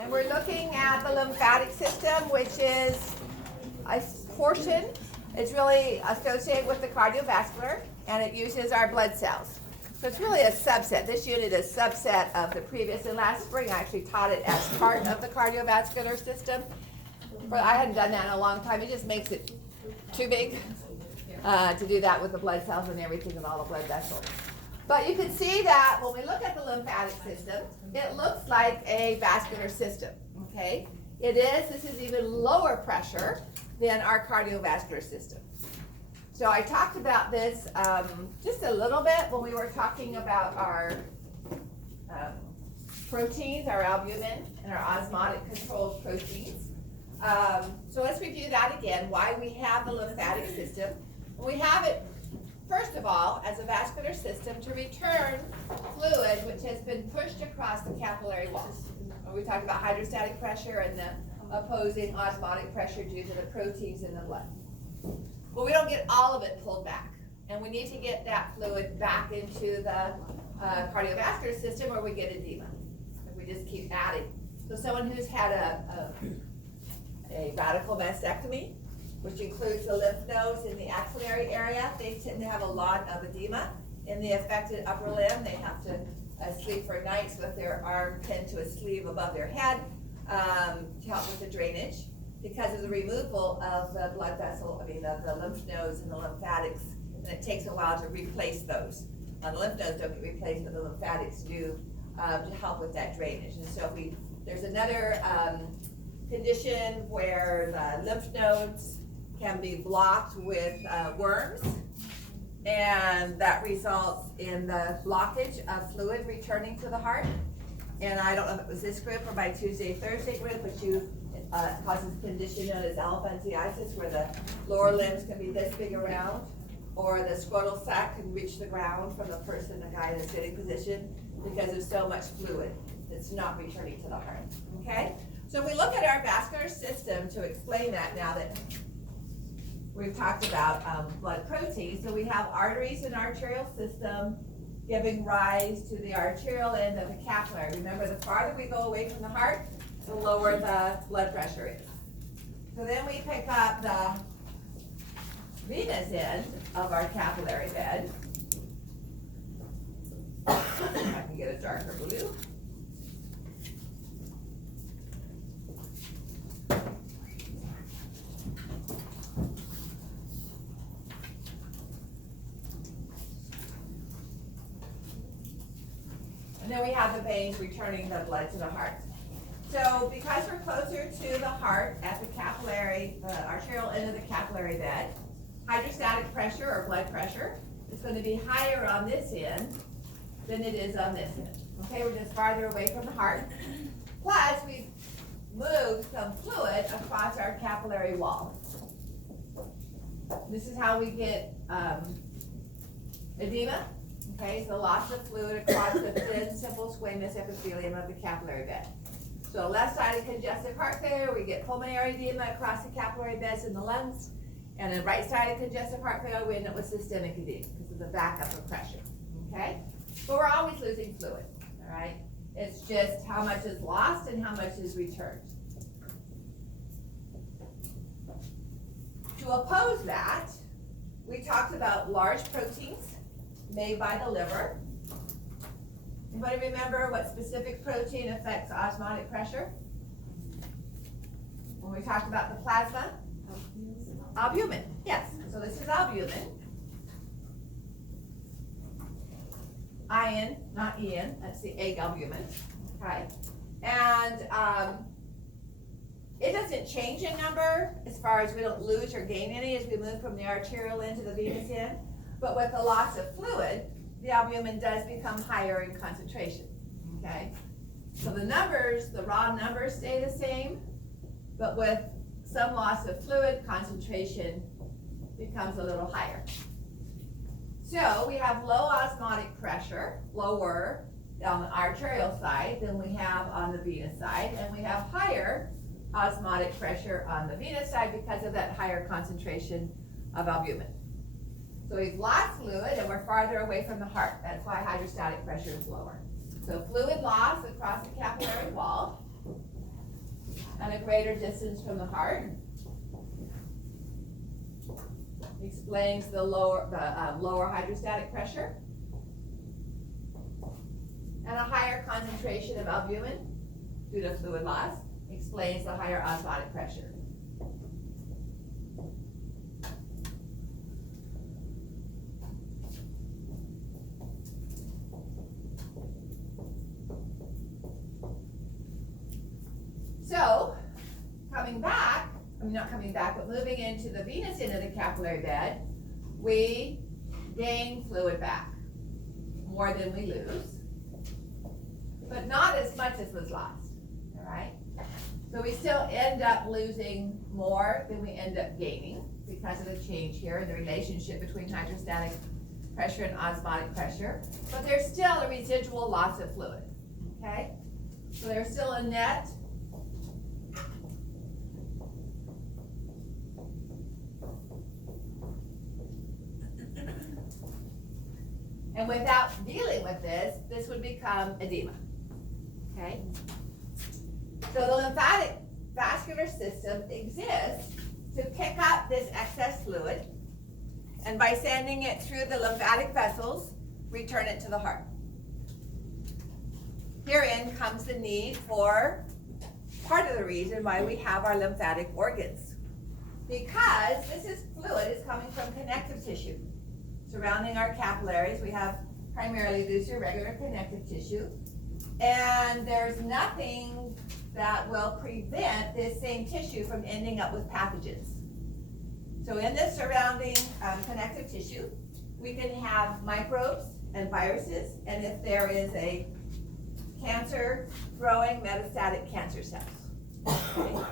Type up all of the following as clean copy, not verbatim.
And we're looking at the lymphatic system, which is a portion. It's really associated with the cardiovascular, and it uses our blood cells. So it's really a subset. This unit is a subset of the previous. And last spring, I actually taught it as part of the cardiovascular system. But I hadn't done that in a long time. It just makes it too big to do that with the blood cells and everything and all the blood vessels. But you can see that when we look at the lymphatic system, it looks like a vascular system, okay? This is even lower pressure than our cardiovascular system. So I talked about this just a little bit when we were talking about our proteins, our albumin, and our osmotic controlled proteins. So let's review that again, why we have the lymphatic system. We have it, first of all, as a vascular system to return fluid which has been pushed across the capillary walls. We talked about hydrostatic pressure and the opposing osmotic pressure due to the proteins in the blood. But we don't get all of it pulled back. And we need to get that fluid back into the cardiovascular system or we get edema. If we just keep adding. So someone who's had a radical mastectomy, which includes the lymph nodes in the axillary area, they tend to have a lot of edema in the affected upper limb. They have to sleep for nights with their arm pinned to a sleeve above their head to help with the drainage because of the removal of the blood vessel, the lymph nodes and the lymphatics, and it takes a while to replace those. The lymph nodes don't get replaced, but the lymphatics do to help with that drainage. And so there's another condition where the lymph nodes can be blocked with worms, and that results in the blockage of fluid returning to the heart. And I don't know if it was this group or my Tuesday, Thursday group, but it causes a condition known as elephantiasis, where the lower limbs can be this big around, or the scrotal sac can reach the ground from the person, the guy in a sitting position, because there's so much fluid that's not returning to the heart, okay? So we look at our vascular system to explain that now that we've talked about blood proteins. So we have arteries in our arterial system giving rise to the arterial end of the capillary. Remember, the farther we go away from the heart, the lower the blood pressure is. So then we pick up the venous end of our capillary bed. If I can get a darker blue. And then we have the veins returning the blood to the heart. So because we're closer to the heart at the capillary, the arterial end of the capillary bed, hydrostatic pressure or blood pressure is going to be higher on this end than it is on this end. Okay, we're just farther away from the heart. Plus, we've moved some fluid across our capillary wall. This is how we get edema. Okay, so loss of fluid across the thin, simple squamous epithelium of the capillary bed. So left-sided congestive heart failure, we get pulmonary edema across the capillary beds in the lungs, and then right-sided congestive heart failure, we end up with systemic edema because of the backup of pressure, okay? But we're always losing fluid, all right? It's just how much is lost and how much is returned. To oppose that, we talked about large proteins made by the liver. Anybody remember what specific protein affects osmotic pressure? When we talked about the plasma? Albumin, yes. So this is albumin. Ion, not Ian, that's the egg albumin, okay? And it doesn't change in number as far as we don't lose or gain any as we move from the arterial end to the venous end. But with the loss of fluid, the albumin does become higher in concentration, okay? So the numbers, the raw numbers stay the same, but with some loss of fluid, concentration becomes a little higher. So we have low osmotic pressure, lower on the arterial side than we have on the venous side, and we have higher osmotic pressure on the venous side because of that higher concentration of albumin. So we've lost fluid and we're farther away from the heart. That's why hydrostatic pressure is lower. So fluid loss across the capillary wall. and a greater distance from the heart. Explains the lower hydrostatic pressure. And a higher concentration of albumin due to fluid loss explains the higher osmotic pressure. So, but moving into the venous end of the capillary bed, we gain fluid back, more than we lose, but not as much as was lost, all right? So we still end up losing more than we end up gaining because of the change here in the relationship between hydrostatic pressure and osmotic pressure, but there's still a residual loss of fluid, okay? So there's still a net and without dealing with this, this would become edema, okay? So the lymphatic vascular system exists to pick up this excess fluid, and by sending it through the lymphatic vessels, return it to the heart. Herein comes the need for part of the reason why we have our lymphatic organs, because fluid is coming from connective tissue. Surrounding our capillaries, we have primarily loose irregular connective tissue, and there's nothing that will prevent this same tissue from ending up with pathogens. So in this surrounding connective tissue, we can have microbes and viruses, and if there is a cancer growing, metastatic cancer cells. Okay.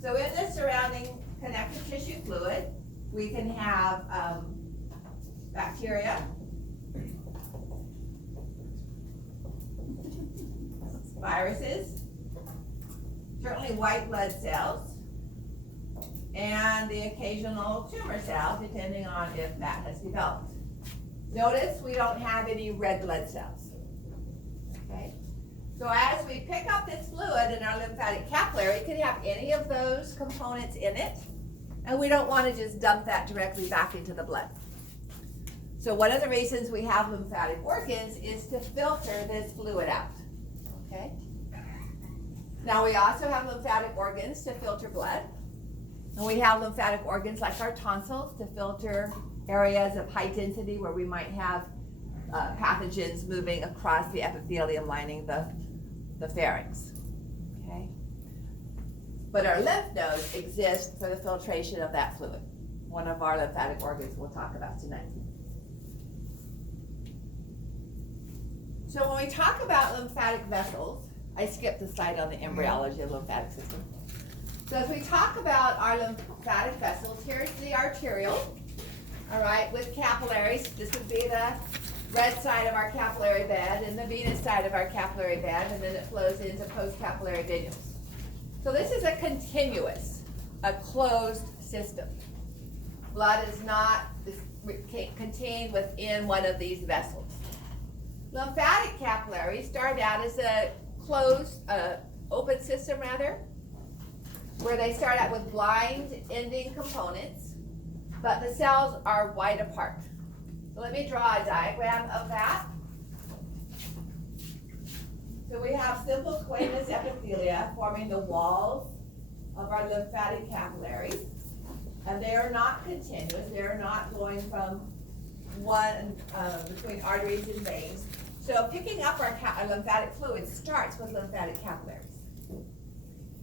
So in this surrounding connective tissue fluid, we can have bacteria, viruses, certainly white blood cells, and the occasional tumor cell, depending on if that has developed. Notice we don't have any red blood cells. Okay? So as we pick up this fluid in our lymphatic capillary, it can have any of those components in it, and we don't want to just dump that directly back into the blood. So one of the reasons we have lymphatic organs is to filter this fluid out, okay? Now we also have lymphatic organs to filter blood, and we have lymphatic organs like our tonsils to filter areas of high density where we might have pathogens moving across the epithelium lining the pharynx, okay? But our lymph nodes exist for the filtration of that fluid, one of our lymphatic organs we'll talk about tonight. So when we talk about lymphatic vessels, I skipped the slide on the embryology of the lymphatic system. So as we talk about our lymphatic vessels, here's the arterial, all right, with capillaries. This would be the red side of our capillary bed and the venous side of our capillary bed, and then it flows into postcapillary venules. So this is a continuous, a closed system. Blood is not contained within one of these vessels. Lymphatic capillaries start out as a closed, open system rather, where they start out with blind ending components, but the cells are wide apart. So let me draw a diagram of that. So we have simple squamous epithelia forming the walls of our lymphatic capillaries, and they are not continuous. They are not going from one between arteries and veins. So picking up our lymphatic fluid starts with lymphatic capillaries.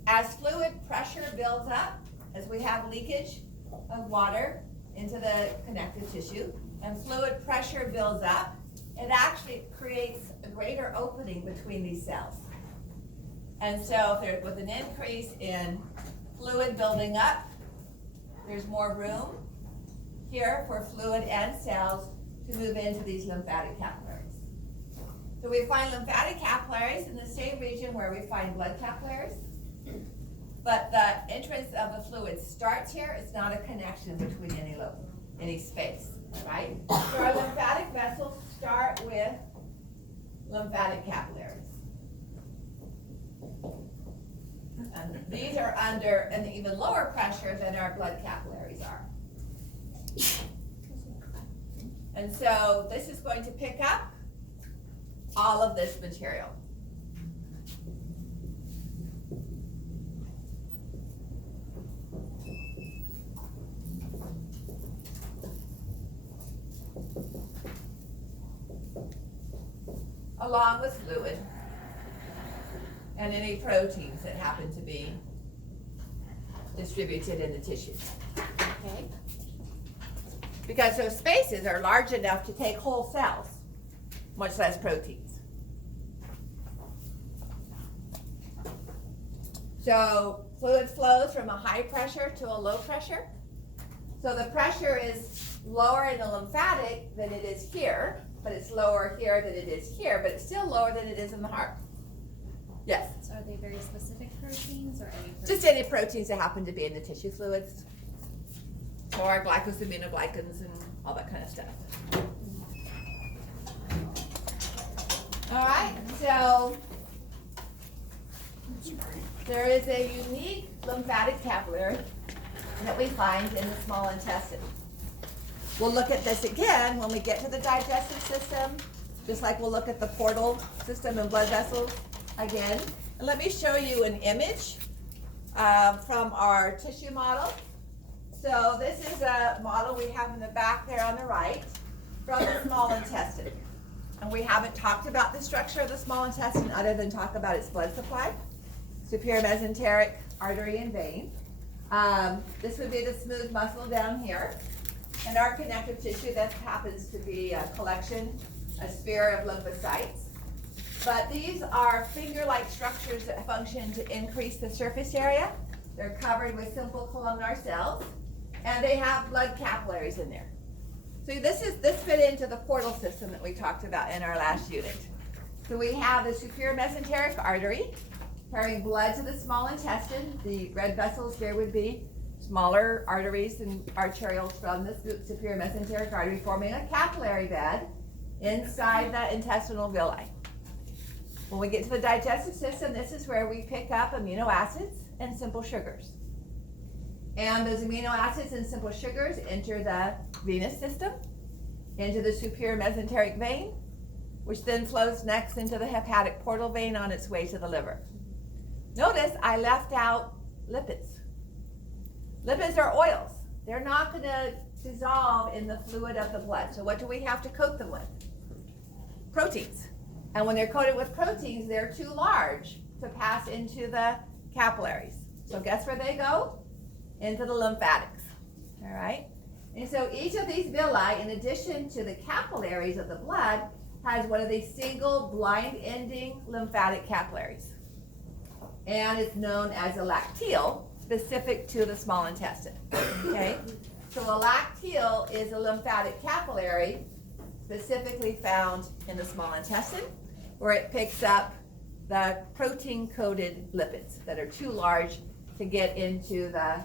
As fluid pressure builds up, as we have leakage of water into the connective tissue, and fluid pressure builds up, it actually creates a greater opening between these cells. And so with an increase in fluid building up, there's more room here for fluid and cells to move into these lymphatic capillaries. So we find lymphatic capillaries in the same region where we find blood capillaries, but the entrance of the fluid starts here. It's not a connection between any space, right? So our lymphatic vessels start with lymphatic capillaries. And And these are under an even lower pressure than our blood capillaries are. And so this is going to pick up all of this material. Along with fluid and any proteins that happen to be distributed in the tissues. Okay? Because those spaces are large enough to take whole cells, much less proteins. So fluid flows from a high pressure to a low pressure. So the pressure is lower in the lymphatic than it is here, but it's lower here than it is here, but it's still lower than it is in the heart. Yes? So are they very specific proteins or any proteins? Just any proteins that happen to be in the tissue fluids. So our glycosaminoglycans and all that kind of stuff. All right, so there is a unique lymphatic capillary that we find in the small intestine. We'll look at this again when we get to the digestive system, just like we'll look at the portal system and blood vessels again. And let me show you an image from our tissue model. So this is a model we have in the back there on the right from the small intestine. And we haven't talked about the structure of the small intestine other than talk about its blood supply, superior mesenteric artery and vein. This would be the smooth muscle down here. And our connective tissue, that happens to be a collection, a sphere of lymphocytes. But these are finger-like structures that function to increase the surface area. They're covered with simple columnar cells, and they have blood capillaries in there. So this fit into the portal system that we talked about in our last unit. So we have the superior mesenteric artery carrying blood to the small intestine. The red vessels here would be smaller arteries and arterioles from the superior mesenteric artery, forming a capillary bed inside the intestinal villi. When we get to the digestive system, this is where we pick up amino acids and simple sugars. And those amino acids and simple sugars enter the venous system, into the superior mesenteric vein, which then flows next into the hepatic portal vein on its way to the liver. Notice I left out lipids. Lipids are oils. They're not going to dissolve in the fluid of the blood. So what do we have to coat them with? Proteins. And when they're coated with proteins, they're too large to pass into the capillaries. So guess where they go? Into the lymphatics. All right? And so each of these villi, in addition to the capillaries of the blood, has one of these single blind-ending lymphatic capillaries. And it's known as a lacteal, specific to the small intestine. Okay? So a lacteal is a lymphatic capillary specifically found in the small intestine, where it picks up the protein-coated lipids that are too large to get into the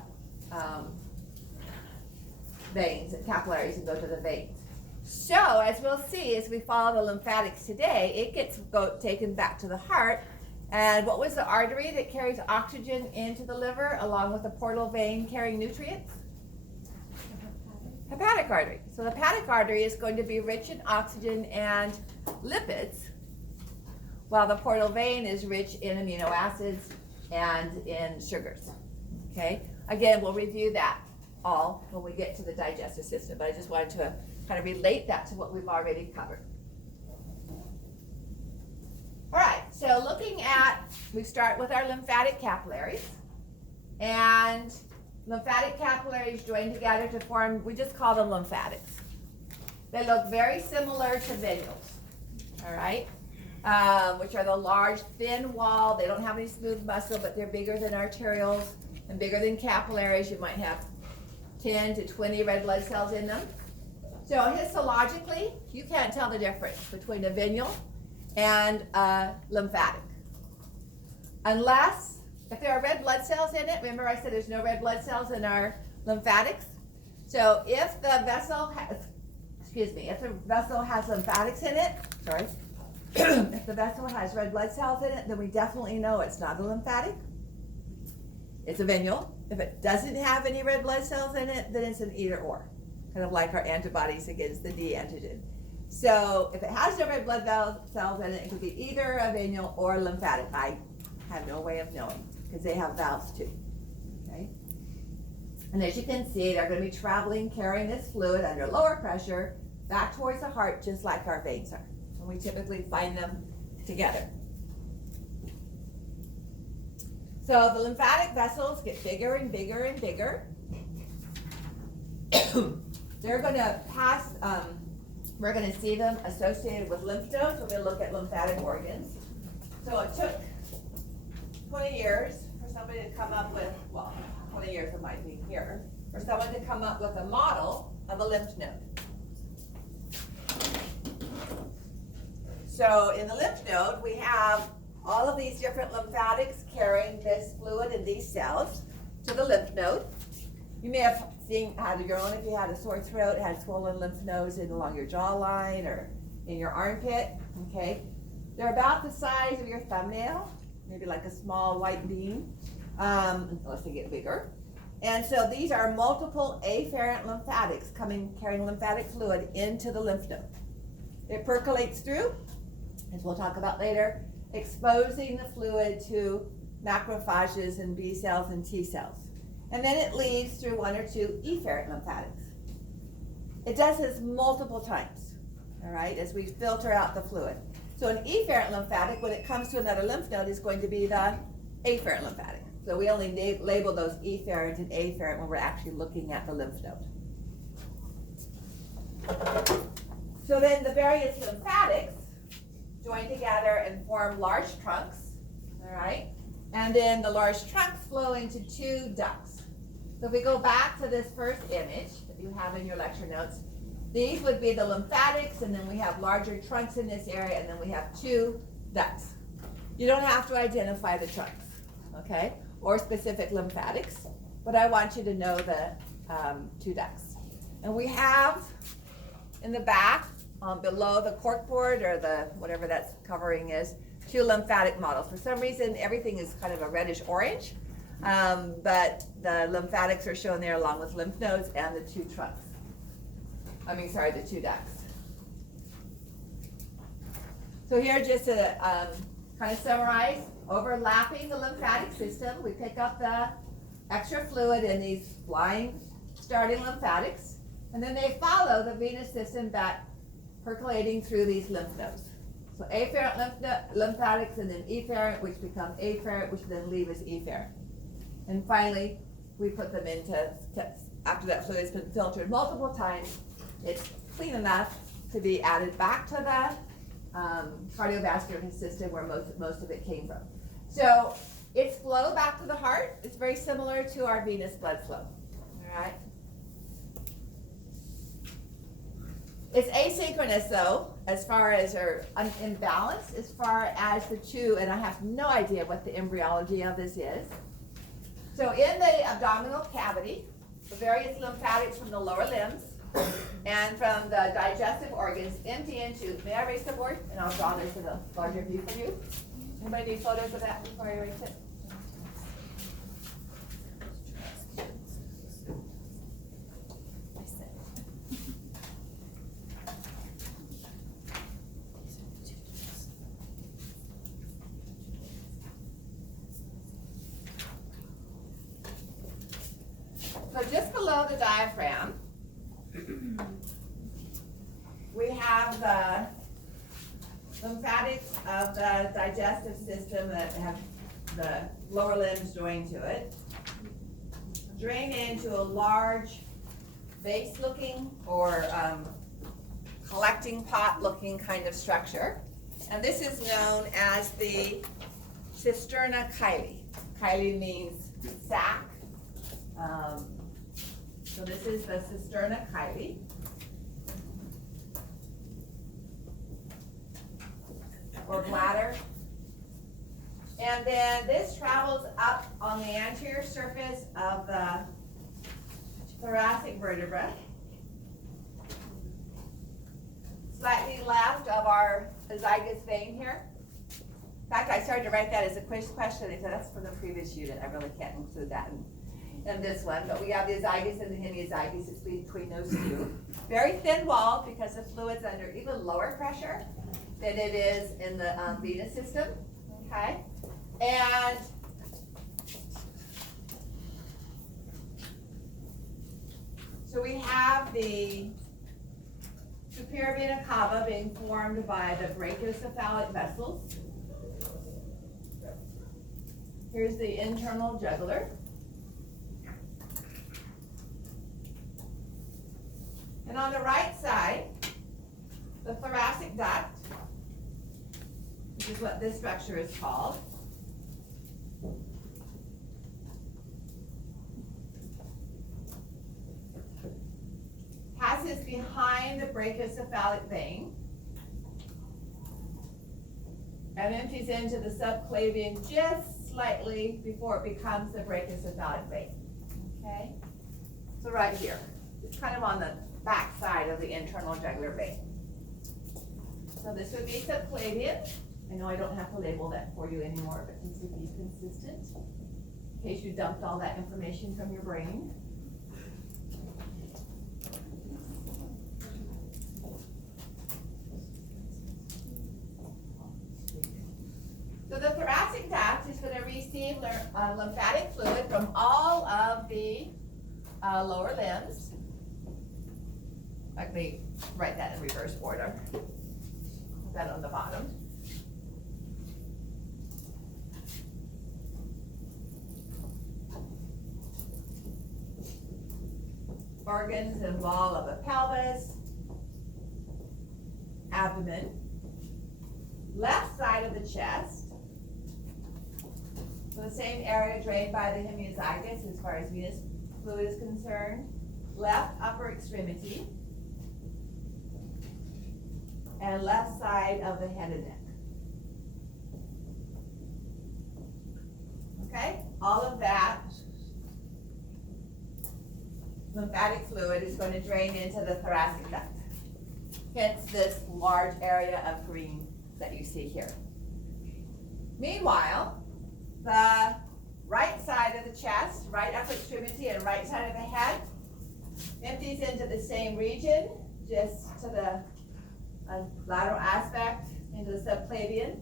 veins and capillaries and go to the veins. So as we'll see, as we follow the lymphatics today, it gets taken back to the heart. And what was the artery that carries oxygen into the liver along with the portal vein carrying nutrients? Hepatic artery. So the hepatic artery is going to be rich in oxygen and lipids, while the portal vein is rich in amino acids and in sugars. Okay? Again, we'll review that all when we get to the digestive system, but I just wanted to kind of relate that to what we've already covered. All right, so looking at, we start with our lymphatic capillaries, and lymphatic capillaries join together to form, we just call them lymphatics. They look very similar to venules, all right, which are the large, thin wall. They don't have any smooth muscle, but they're bigger than arterioles and bigger than capillaries. You might have 10 to 20 red blood cells in them. So histologically, you can't tell the difference between a venule and a lymphatic. Unless, if there are red blood cells in it, remember I said there's no red blood cells in our lymphatics. So if the vessel has, if the vessel has lymphatics in it, if the vessel has red blood cells in it, then we definitely know it's not a lymphatic. it's a venule. If it doesn't have any red blood cells in it, then it's an either or, kind of like our antibodies against the D antigen. So if it has no red blood cells in it, it could be either a venule or lymphatic. I have no way of knowing because they have valves too. Okay. And as you can see, they're going to be traveling, carrying this fluid under lower pressure back towards the heart, just like our veins are. And we typically find them together. So the lymphatic vessels get bigger and bigger and bigger. They're going to pass, we're going to see them associated with lymph nodes. We're going to look at lymphatic organs. So it took 20 years for somebody to come up with, well, 20 years it might be here, for someone to come up with a model of a lymph node. So in the lymph node, we have all of these different lymphatics carrying this fluid and these cells to the lymph node. You may have seen had your own if you had a sore throat, had swollen lymph nodes in along your jawline or in your armpit. Okay, they're about the size of your thumbnail, maybe like a small white bean, unless they get bigger. And so these are multiple afferent lymphatics carrying lymphatic fluid into the lymph node. It percolates through, as we'll talk about later, exposing the fluid to macrophages and B cells and T cells. And then it leads through one or two efferent lymphatics. It does this multiple times, all right, as we filter out the fluid. So an efferent lymphatic, when it comes to another lymph node, is going to be the afferent lymphatic. So we only label those efferent and afferent when we're actually looking at the lymph node. So then the various lymphatics join together and form large trunks, all right? And then the large trunks flow into two ducts. So if we go back to this first image that you have in your lecture notes, these would be the lymphatics, and then we have larger trunks in this area, and then we have two ducts. You don't have to identify the trunks, okay, or specific lymphatics, but I want you to know the two ducts. And we have in the back, below the corkboard or the whatever that's covering is, two lymphatic models. For some reason, everything is kind of a reddish orange, but the lymphatics are shown there along with lymph nodes and the two trunks. The two ducts. So here, just to kind of summarize, overlapping the lymphatic system, we pick up the extra fluid in these flying starting lymphatics, and then they follow the venous system back, percolating through these lymph nodes. So afferent lymphatics, and then efferent, which become afferent, which then leave as efferent. And finally, we put them into, after that fluid has been filtered multiple times, it's clean enough to be added back to the cardiovascular system where most of it came from. So its flow back to the heart is very similar to our venous blood flow, all right? It's asynchronous though, as far as, or imbalanced as far as the two, and I have no idea what the embryology of this is. So in the abdominal cavity, the various lymphatics from the lower limbs and from the digestive organs empty into, may I erase the board? And I'll draw this in a larger view for you. Anybody need photos of that before I erase it? So just below the diaphragm, we have the lymphatics of the digestive system that have the lower limbs joined to it, drain into a large vase-looking or collecting pot-looking kind of structure. And this is known as the cisterna chyli. Chyli means sac. So this is the cisterna chyli. Or bladder. And then this travels up on the anterior surface of the thoracic vertebra, slightly left of our azygous vein here. fact, I started to write that as a quiz question. They said that's from the previous unit. I really can't include that in this one. But we have the azygos and the hemiazygos. It's between those two. Very thin walled because the fluid's under even lower pressure than it is in the venous system. Okay, and so we have the superior vena cava being formed by the brachiocephalic vessels. Here's the internal jugular. And on the right side, the thoracic duct, which is what this structure is called. Passes behind the brachiocephalic vein and empties into the subclavian just slightly before it becomes the brachiocephalic vein. Okay? So right here. It's kind of on the back side of the internal jugular vein. So this would be subclavian. I know I don't have to label that for you anymore, but this would be consistent in case you dumped all that information from your brain. So the thoracic duct is going to receive lymphatic fluid from all of the lower limbs. Let me write that in reverse order. Put that on the bottom. Organs and wall of the pelvis, abdomen, left side of the chest. So the same area drained by the hemiazygos as far as venous fluid is concerned. Left upper extremity. And left side of the head and neck. Okay, all of that lymphatic fluid is going to drain into the thoracic duct. Hence this large area of green that you see here. Meanwhile, the right side of the chest, right upper extremity and right side of the head empties into the same region, just to the lateral aspect into the subclavian,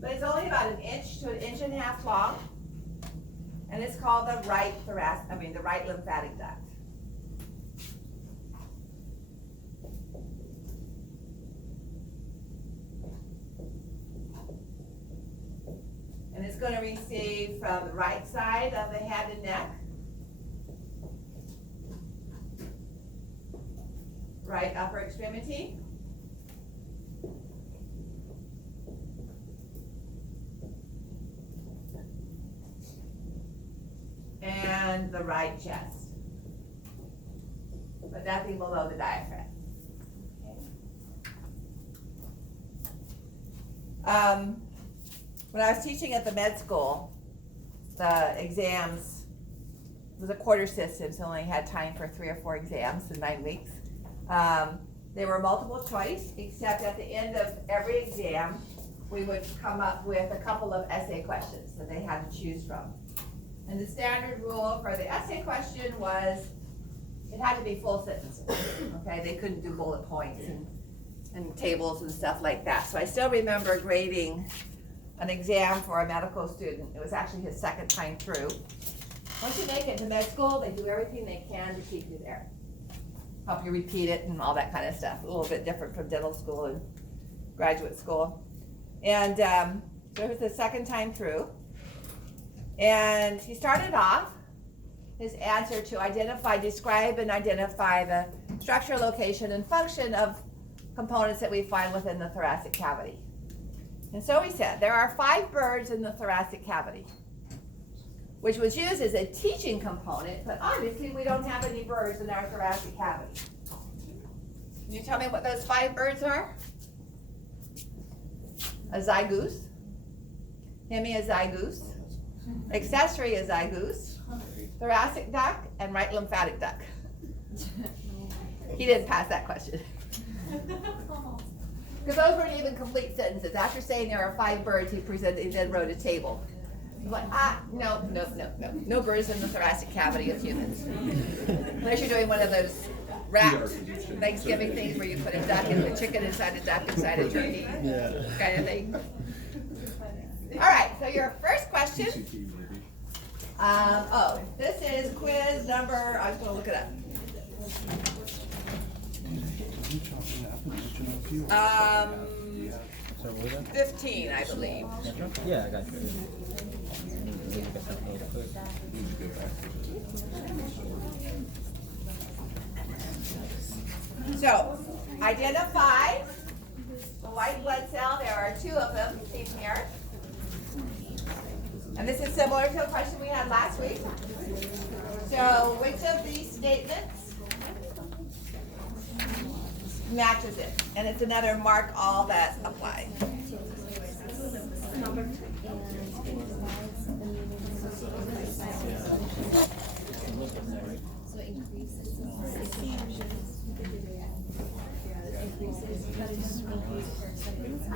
but it's only about 1 inch to 1.5 inches long, and it's called the right lymphatic duct. And it's going to receive from the right side of the head and neck, right upper extremity, and the right chest, but nothing below the diaphragm. Okay. When I was teaching at the med school, the exams was a quarter system, so I only had time for 3 or 4 exams in 9 weeks. They were multiple choice, except at the end of every exam, we would come up with a couple of essay questions that they had to choose from. And the standard rule for the essay question was it had to be full sentences. Okay, they couldn't do bullet points and tables and stuff like that. So I still remember grading an exam for a medical student. It was actually his second time through. Once you make it to med school, they do everything they can to keep you there. Help you repeat it and all that kind of stuff. A little bit different from dental school and graduate school. And so it was the second time through. And he started off his answer to describe and identify the structure, location, and function of components that we find within the thoracic cavity. And so he said, there are 5 birds in the thoracic cavity, which was used as a teaching component, but obviously we don't have any birds in our thoracic cavity. Can you tell me what those 5 birds are? A zygoos, hemiazygos, accessory azygos, thoracic duct, and right lymphatic duct. He didn't pass that question. Because those weren't even complete sentences. After saying there are 5 birds, he then wrote a table. Like, no birds in the thoracic cavity of humans. Unless you're doing one of those wrapped Thanksgiving things where you put a duck and a chicken inside a duck inside a turkey kind of thing. All right, so your first question. This is quiz number, I was going to look it up. 15, I believe. Yeah, I got you. So, identify the white blood cell. There are 2 of them seen here. And this is similar to a question we had last week. So, which of these statements matches it? And it's another mark all that applies.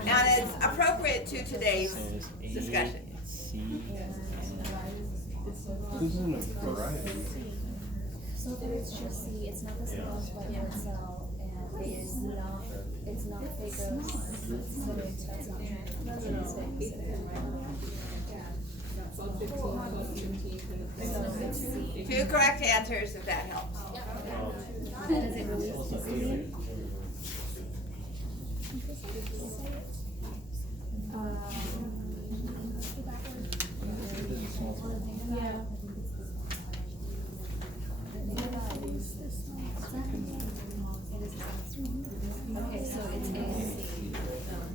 And it's appropriate to today's discussion. So there's just it's not the small white blood cell, and it's not Fagos, so that's not Two correct answers, if that helps. And is it released easily? Okay, so it's ANC.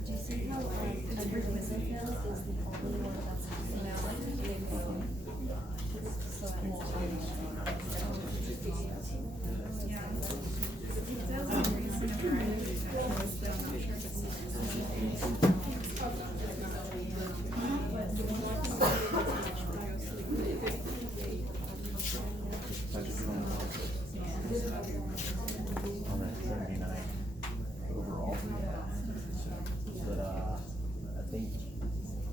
Do you see how under basophil is the only one that's so it won't overall. But I think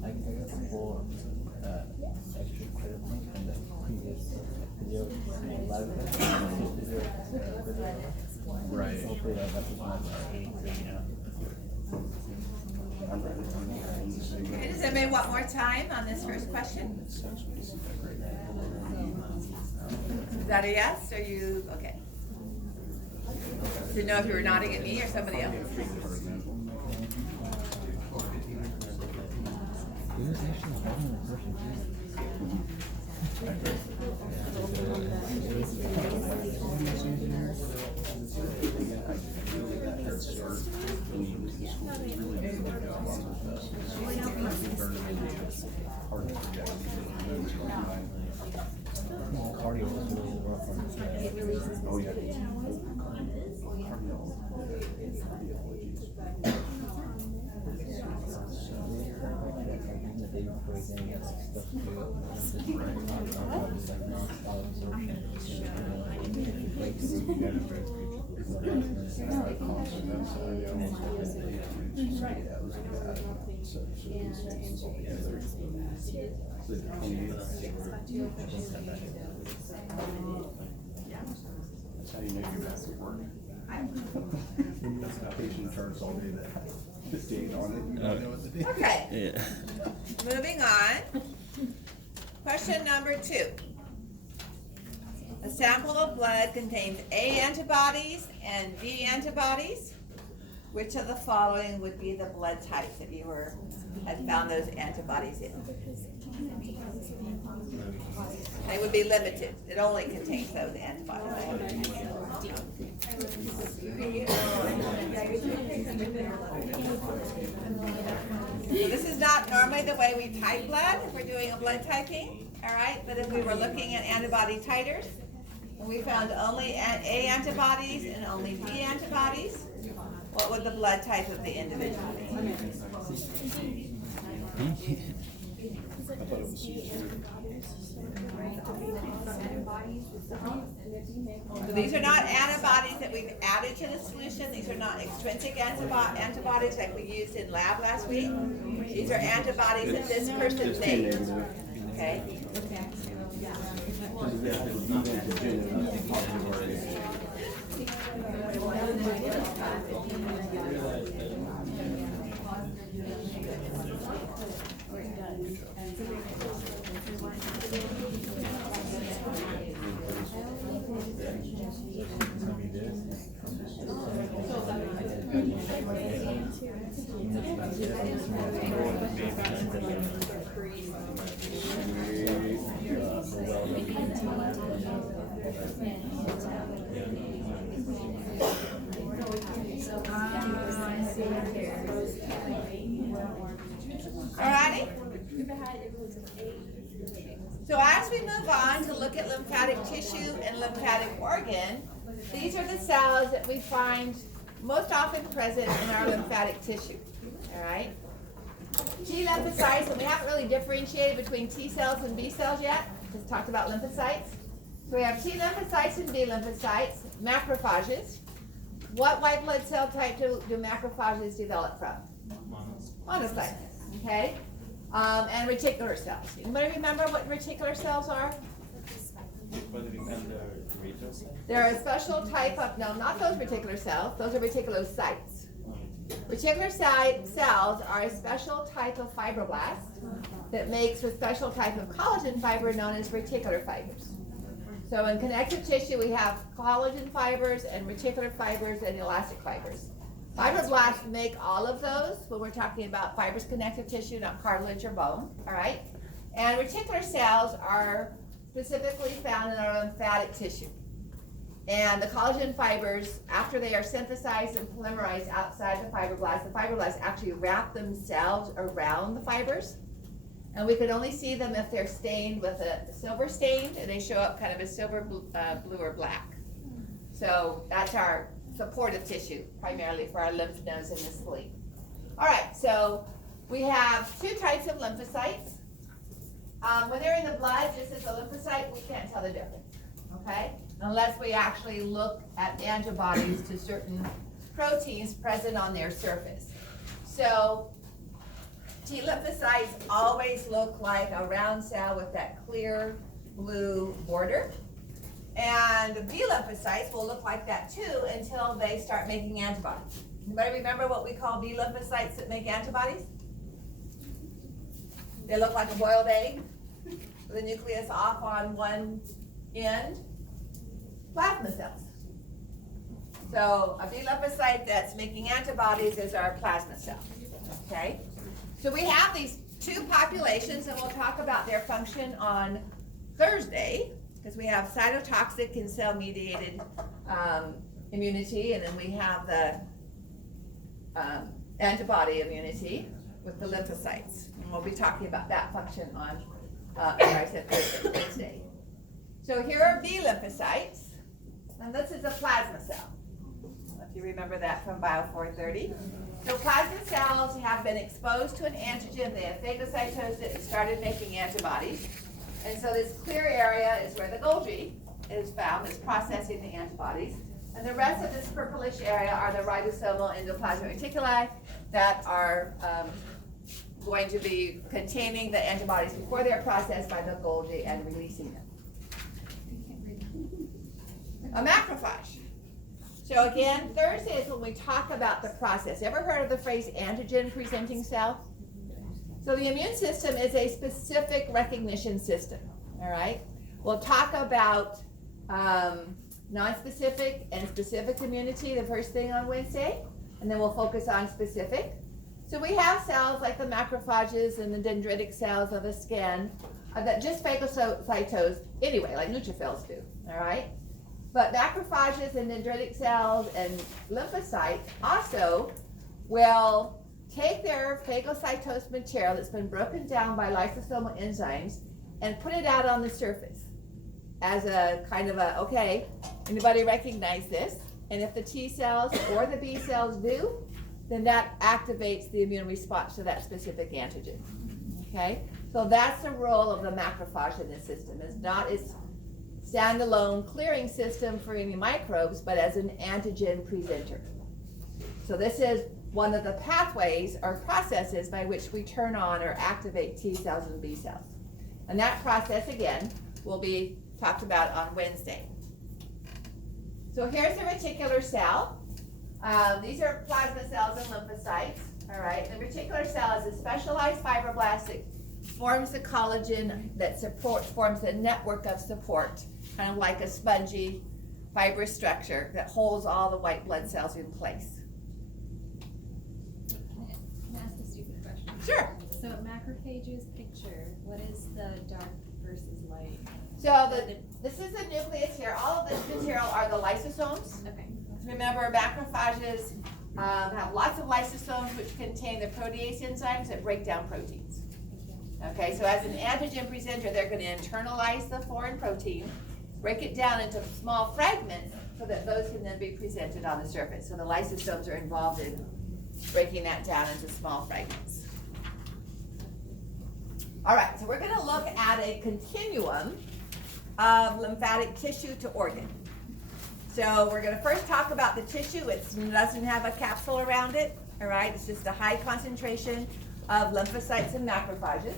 I got some full extra credit point from the previous video live video. Right. Hopefully that was my Okay, does anybody want more time on this first question? Is that a yes? Are you okay? Didn't know if you were nodding at me or somebody else. Cardio was really rough on this guy. Oh yeah. That's how you know you're back at work. That's how patient charts all day that have the date on it. You don't know what the date is. Okay, Yeah. moving on. Question number 2. A sample of blood contains A antibodies and B antibodies. Which of the following would be the blood type that you had found those antibodies in? They would be limited. It only contains those antibodies. This is not normally the way we type blood if we're doing a blood typing, all right? But if we were looking at antibody titers, and we found only A antibodies and only B antibodies, what would the blood type of the individual be? thought it was These are not antibodies that we've added to the solution. These are not extrinsic antibodies like we used in lab last week. These are antibodies that this person Just T made. negative. Okay? Alrighty? So as we move on to look at lymphatic tissue and lymphatic organ, these are the cells that we find most often present in our lymphatic tissue. Alright? T lymphocytes, and we haven't really differentiated between T cells and B cells yet. Just talked about lymphocytes. So we have T lymphocytes and B lymphocytes, macrophages. What white blood cell type do macrophages develop from? Monocytes. Okay? And reticular cells. Anybody remember what reticular cells are? They're a special type of, no, not those reticular cells. Those are reticulocytes. Reticular cells are a special type of fibroblast that makes a special type of collagen fiber known as reticular fibers. So in connective tissue, we have collagen fibers and reticular fibers and elastic fibers. Fibroblasts make all of those when we're talking about fibrous connective tissue, not cartilage or bone, all right? And reticular cells are specifically found in our lymphatic tissue. And the collagen fibers, after they are synthesized and polymerized outside the fibroblasts actually wrap themselves around the fibers. And we can only see them if they're stained with a silver stain, and they show up kind of a silver, blue, or black. So that's our supportive tissue, primarily for our lymph nodes in the spleen. All right, so we have two types of lymphocytes. When they're in the blood, just as a lymphocyte, we can't tell the difference, okay? Unless we actually look at antibodies to certain proteins present on their surface. So T lymphocytes always look like a round cell with that clear blue border. And B lymphocytes will look like that too until they start making antibodies. Anybody remember what we call B lymphocytes that make antibodies? They look like a boiled egg with the nucleus off on one end. Plasma cells. So a B lymphocyte that's making antibodies is our plasma cell. Okay? So we have these two populations, and we'll talk about their function on Thursday, because we have cytotoxic and cell-mediated immunity, and then we have the antibody immunity with the lymphocytes. And we'll be talking about that function on Thursday. So here are B lymphocytes, and this is a plasma cell. If you remember that from Bio 430. So plasma cells have been exposed to an antigen, they have phagocytosed it and started making antibodies. And so this clear area is where the Golgi is found, is processing the antibodies. And the rest of this purplish area are the ribosomal endoplasmic reticuli that are going to be containing the antibodies before they're processed by the Golgi and releasing them. A macrophage. So again, Thursday is when we talk about the process. Ever heard of the phrase antigen presenting cell? So the immune system is a specific recognition system, all right? We'll talk about non-specific and specific immunity the first thing on Wednesday, and then we'll focus on specific. So we have cells like the macrophages and the dendritic cells of the skin that just phagocytose anyway, like neutrophils do, all right? But macrophages and dendritic cells and lymphocytes also will take their phagocytosed material that's been broken down by lysosomal enzymes and put it out on the surface as a kind of a, okay, anybody recognize this? And if the T cells or the B cells do, then that activates the immune response to that specific antigen, okay? So that's the role of the macrophage in this system. It's not its standalone clearing system for any microbes, but as an antigen presenter. So this is one of the pathways or processes by which we turn on or activate T cells and B cells. And that process, again, will be talked about on Wednesday. So here's the reticular cell. These are plasma cells and lymphocytes. All right, the reticular cell is a specialized fibroblast that forms the collagen that forms a network of support, kind of like a spongy fibrous structure that holds all the white blood cells in place. Can I ask a stupid question? Sure. So macrophages picture, what is the dark versus light? So this is the nucleus here. All of this material are the lysosomes. Okay. Remember, macrophages have lots of lysosomes which contain the protease enzymes that break down proteins. Okay, so as an antigen presenter, they're going to internalize the foreign protein, break it down into small fragments so that those can then be presented on the surface. So the lysosomes are involved in breaking that down into small fragments. All right, so we're going to look at a continuum of lymphatic tissue to organ. So we're going to first talk about the tissue. It doesn't have a capsule around it, all right? It's just a high concentration of lymphocytes and macrophages.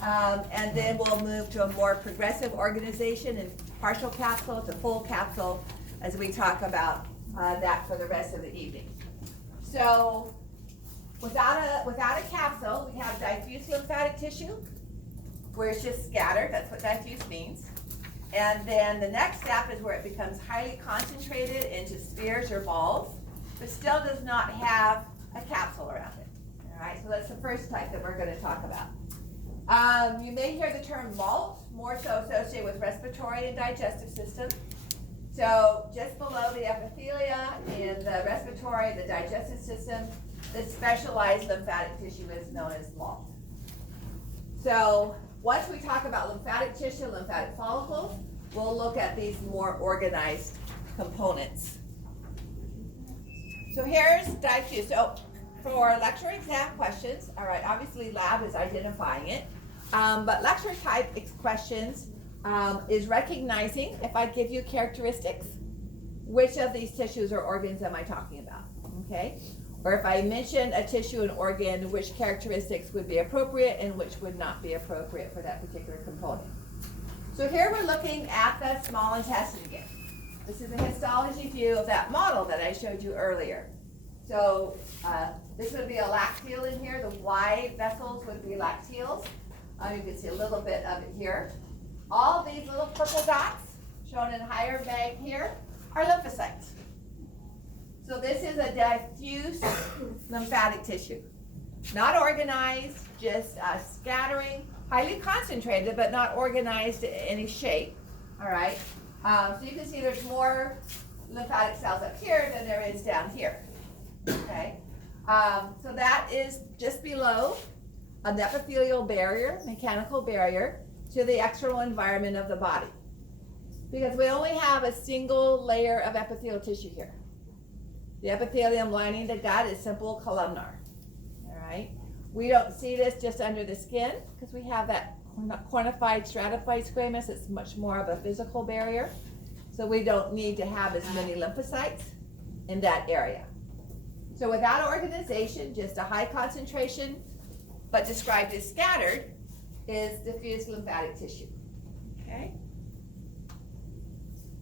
And then we'll move to a more progressive organization and partial capsule to full capsule as we talk about that for the rest of the evening. So without a capsule, we have diffuse lymphatic tissue, where it's just scattered. That's what diffuse means. And then the next step is where it becomes highly concentrated into spheres or balls, but still does not have a capsule around it. All right, so that's the first type that we're going to talk about. You may hear the term MALT, more so associated with respiratory and digestive system. So just below the epithelia in the respiratory, the digestive system, the specialized lymphatic tissue is known as MALT. So once we talk about lymphatic tissue, lymphatic follicles, we'll look at these more organized components. So here's diffuse. So for lecture exam questions, all right, obviously lab is identifying it, but lecture type questions is recognizing, if I give you characteristics, which of these tissues or organs am I talking about, okay? Or if I mention a tissue and organ, which characteristics would be appropriate and which would not be appropriate for that particular component. So here we're looking at the small intestine again. This is a histology view of that model that I showed you earlier. So this would be a lacteal in here. The wide vessels would be lacteals. You can see a little bit of it here. All these little purple dots shown in higher mag here are lymphocytes. So this is a diffuse lymphatic tissue. Not organized, just scattering, highly concentrated, but not organized in any shape. All right. So you can see there's more lymphatic cells up here than there is down here. Okay. So that is just below an epithelial barrier, mechanical barrier, to the external environment of the body. Because we only have a single layer of epithelial tissue here. The epithelium lining the gut is simple columnar. All right. We don't see this just under the skin because we have that quantified stratified squamous. It's much more of a physical barrier. So we don't need to have as many lymphocytes in that area. So without organization, just a high concentration, but described as scattered, is diffuse lymphatic tissue. Okay.